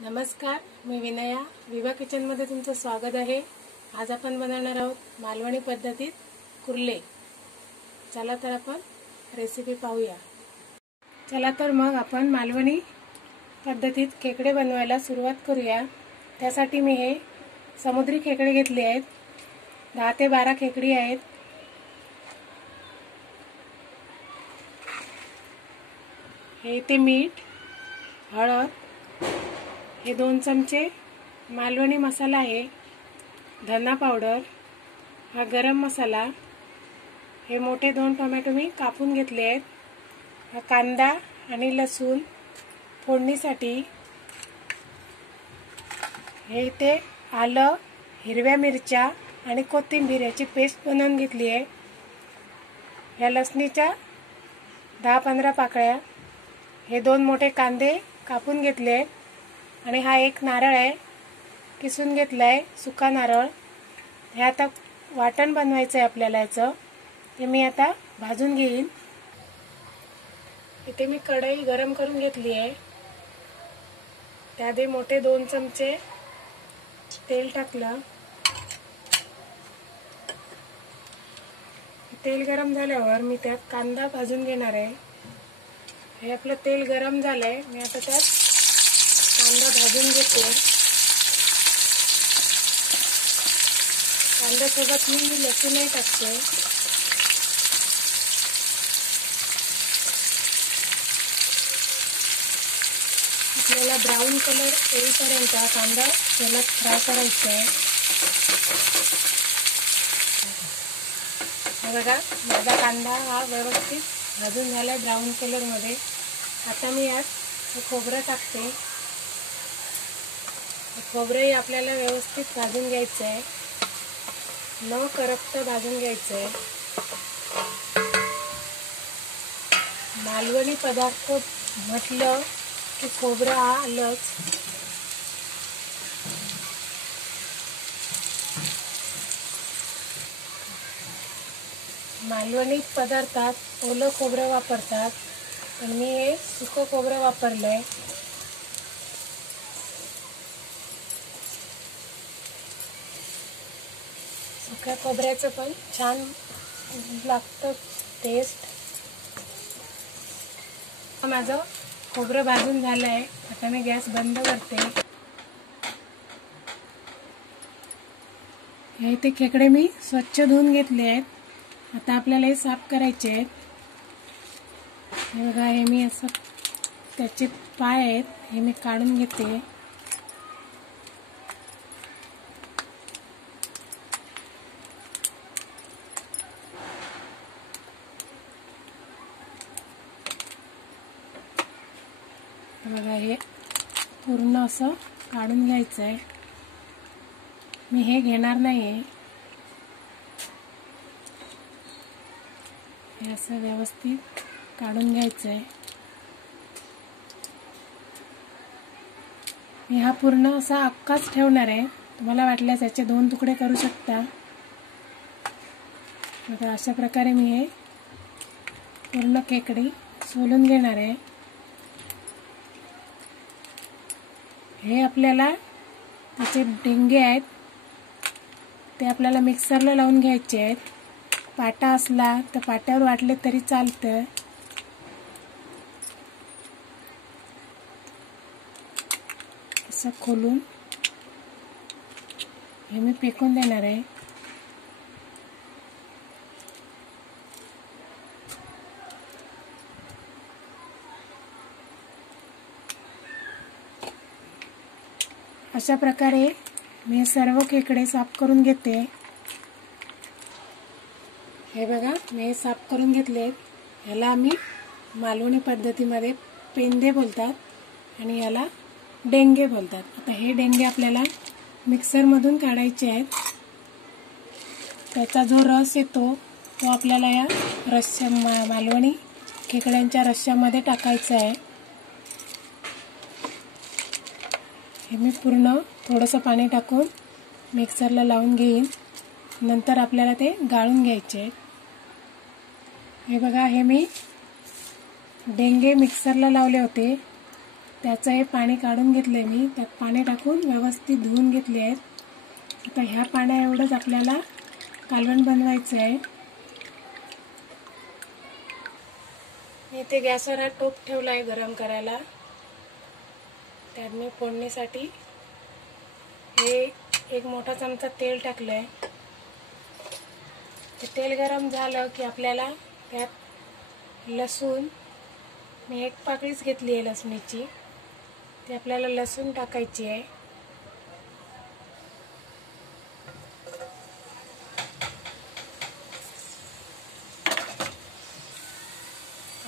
नमस्कार, मी विनया विवा किचनमध्ये तुमचं स्वागत आहे। आज आपण बनवणार आहोत मालवणी पद्धतीत कुर्ले। चला तर आपण रेसिपी पाहूया। चला तर मग आपण मालवणी पद्धतीत खेकडे बनवायला सुरुवात करूया। त्यासाठी मी हे समुद्री खेकडे घेतले आहेत। 10 ते 12 खेकडी आहेत। हे ते मीठ, हळद, हे 2 चमचे मालवणी मसाला आहे, धना पावडर, हा गरम मसाला, हे मोठे 2 टोमॅटो मी कापून घेतले आहेत, हा कांदा आणि लसूण फोडणीसाठी, हे ते आलं, हिरव्या मिरच्या आणि कोथिंबीर याची पेस्ट बनवून घेतली आहे। या लसणीच्या 10-15 पाकळ्या, हे 2 मोठे कांदे कापून घेतले आणि हा एक नारळ आहे, किसून घेतलाय, सुका नारळ। हे आता वाटण बनवायचं आहे आपल्याला याचं, ते मी आता भाजून घेईन। इथे मी कढई गरम करून घेतली आहे, त्यात मोठे 2 चमचे तेल टाकलं। तेल गरम झाल्यावर मी त्यात कांदा भाजून घेणार आहे। हे आपलं तेल गरम झालंय, मी आता त्यात कांदा भाजून घेते। कांद्यासोबत मी लसूणही टाकते। आपल्याला ब्राऊन कलर येईपर्यंत कांदा तेलात फ्राय करायचा आहे। बघा, माझा कांदा हा व्यवस्थित भाजून झाला ब्राऊन कलर मध्ये। आता मी यात खोबरं टाकते। खोबरंही आपल्याला व्यवस्थित भाजून घ्यायचं आहे, न करपता भाजून घ्यायचं आहे। मालवणी पदार्थ म्हटलं की खोबरं हा आलंच। मालवणी पदार्थात ओलं खोबरं वापरतात, पण मी हे सुकं खोबरं वापरलंय। सुक्या खोबऱ्याचं पण छान लागतं टेस्ट। माझं खोबरं भाजून झालंय, आता मी गॅस बंद करते। हे ते खेकडे मी स्वच्छ धुवून घेतले आहेत, आता आपल्याला हे साफ करायचे आहेत। हे बघा, हे मी असं त्याचे पाय आहेत, हे मी काढून घेते। बघा, हे पूर्ण असं काढून घ्यायचं आहे। मी हे घेणार नाहीये, हे असं व्यवस्थित काढून घ्यायचं आहे। मी हा पूर्ण असा अख्खाच ठेवणार आहे, तुम्हाला वाटल्यास याचे 2 तुकडे करू शकता। बघा, अशा प्रकारे मी हे पूर्ण खेकडी सोलून घेणार आहे। हे आपल्याला त्याचे डेंगे आहेत, ते आपल्याला मिक्सरला लावून घ्यायचे आहेत। पाटा असला तर पाट्यावर वाटले तरी चालतं। असं खोलून हे मी फेकून देणार आहे। अशा प्रकारे मी सर्व खेकडे साफ करून घेते। हे बघा, मी साफ करून घेतले। याला आम्ही मालवणी पद्धतीमध्ये पेंदे बोलतात आणि याला डेंगे बोलतात। आता हे डेंगे आपल्याला मिक्सरमधून काढायचे आहेत। त्याचा जो रस येतो तो आपल्याला या मालवणी खेकड्यांच्या रश्श्यामध्ये टाकायचा आहे। हे मी पूर्ण थोडंसं पाणी टाकून मिक्सरला लावून घेईन, नंतर आपल्याला ते गाळून घ्यायचे। हे बघा, हे मी डेंगे मिक्सरला लावले होते, त्याचं हे पाणी काढून घेतलंय मी. त्यात पाणी टाकून व्यवस्थित धुवून घेतले आहेत. आता ह्या पाण्या एवढंच आपल्याला कालवण बनवायचं आहे. मी इथे गॅसवर हा टोप ठेवला आहे गरम करायला. त्यात मी फोडणीसाठी हे एक मोठा चमचा तेल टाकलंय. ते तेल गरम झालं की आपल्याला त्यात लसूण, मी एक पाकळीच घेतली आहे लसणीची, ती आपल्याला लसूण टाकायची आहे.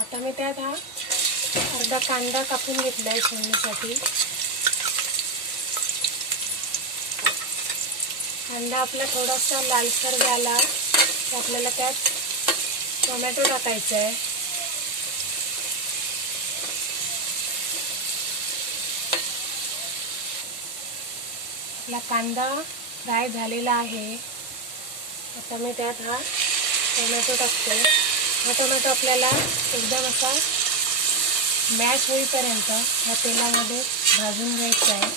आता मी त्यात हा अर्धा कांदा कापून घेतला आहे फोडणीसाठी. कांदा आपला थोडासा लालसर झाला तर आपल्याला त्यात टोमॅटो टाकायचा आहे. आपला कांदा फ्राय झालेला आहे. आता मी त्यात हा टोमॅटो टाकते. हा टोमॅटो आपल्याला एकदम असा मॅश होईपर्यंत या तेलामध्ये भाजून घ्यायचा आहे.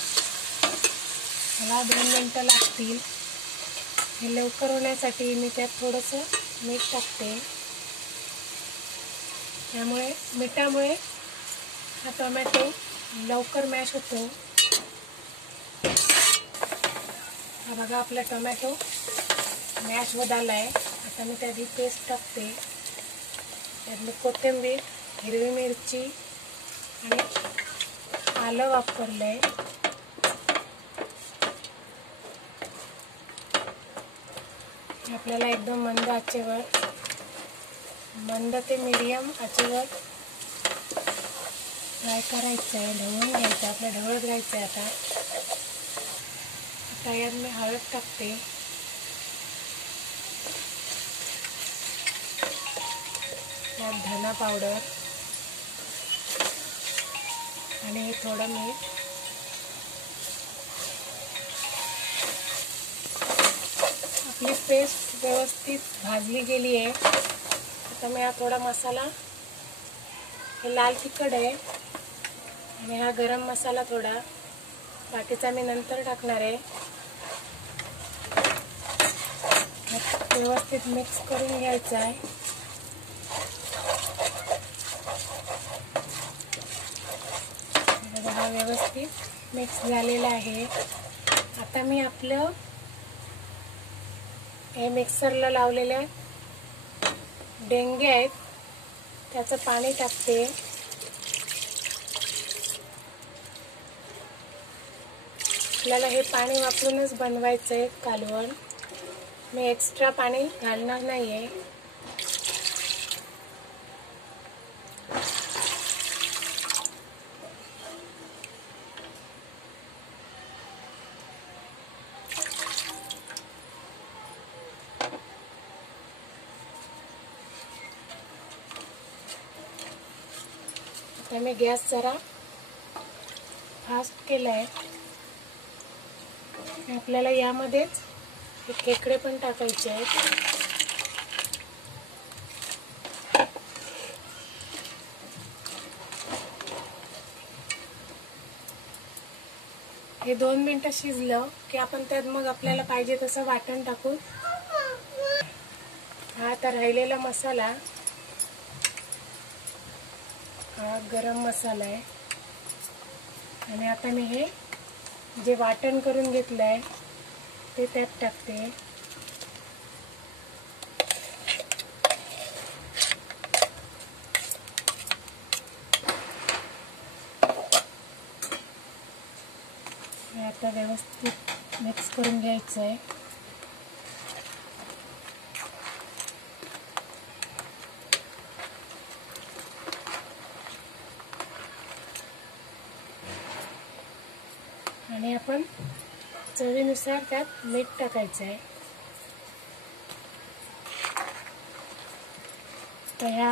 मला 2 मिनिटं लागतील. हे लवकर होण्यासाठी मी त्यात थोडंसं मीठ टाकते. त्यामुळे मिठामुळे हा टोमॅटो लवकर मॅश होतो. हा बघा आपला टोमॅटो मॅश होत आला आहे. आता मी त्याची पेस्ट टाकते. त्यात मी कोथिंबीर, हिरवी मिरची आणि आलं वापरलं आहे. आपल्याला एकदम मंद आचेवर, मंद ते मीडियम आचेवर फ्राय करायचं आहे. ढवळून घ्यायचं, आपल्या ढवळत राहायचं आहे. आता यात मी हळद टाकते. त्यात धना पावडर आणि थोडं मीठ. आपली पेस्ट व्यवस्थित भाजली गेली आहे. आता मी हा थोडा मसाला, हे लाल तिखट आहे आणि हा गरम मसाला थोडा, बाकीचा मी नंतर टाकणार आहे. व्यवस्थित मिक्स करून घ्यायचा आहे. हा व्यवस्थित मिक्स झालेला आहे. आता मी आपलं हे मिक्सरला लावलेले डेंगे आहेत त्याचं पाणी टाकते. आपल्याला हे पाणी वापरूनच बनवायचं आहे कालवण. मी एक्स्ट्रा पाणी घालणार नाही आहे. आता मी गॅस जरा फास्ट केला आहे. आपल्याला यामध्येच हे खेकडे पण टाकायचे आहेत. हे 2 मिनिटं शिजलं की आपण त्यात मग आपल्याला पाहिजे तसं वाटण टाकून, हा आता राहिलेला मसाला, हा गरम मसाला आहे आणि आता मी हे जे वाटण करून घेतलं आहे ते त्यात टाकते. आता व्यवस्थित मिक्स करून घ्यायचं आहे. आणि आपण चवीनुसार त्यात मीठ टाकायचं आहे. तर ह्या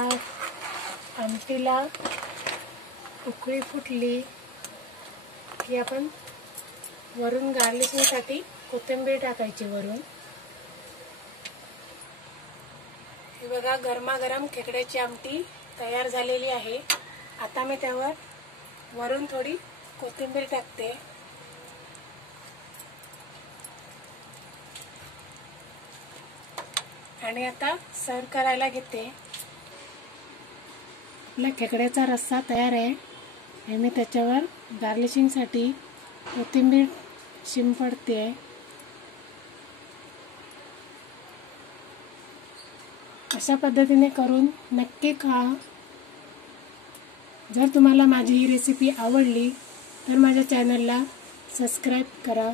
आमटीला उकळी फुटली की आपण वरून गार्निशिंगसाठी कोथिंबीर टाकायची वरून. हे बघा गरमागरम खेकड्याची आमटी तयार झालेली आहे. आता मी त्यावर वरून थोडी कोथिंबीर टाकते. आणि आता सर्व करायला घेते. आपला खेकड्याचा रस्सा तयार आहे. हे मी त्याच्यावर गार्निशिंगसाठी कोथिंबीर शिंपडते. अशा पद्धतीने करून नक्की खा. जर तुम्हाला माझी ही रेसिपी आवडली तर माझ्या चॅनलला सबस्क्राईब करा.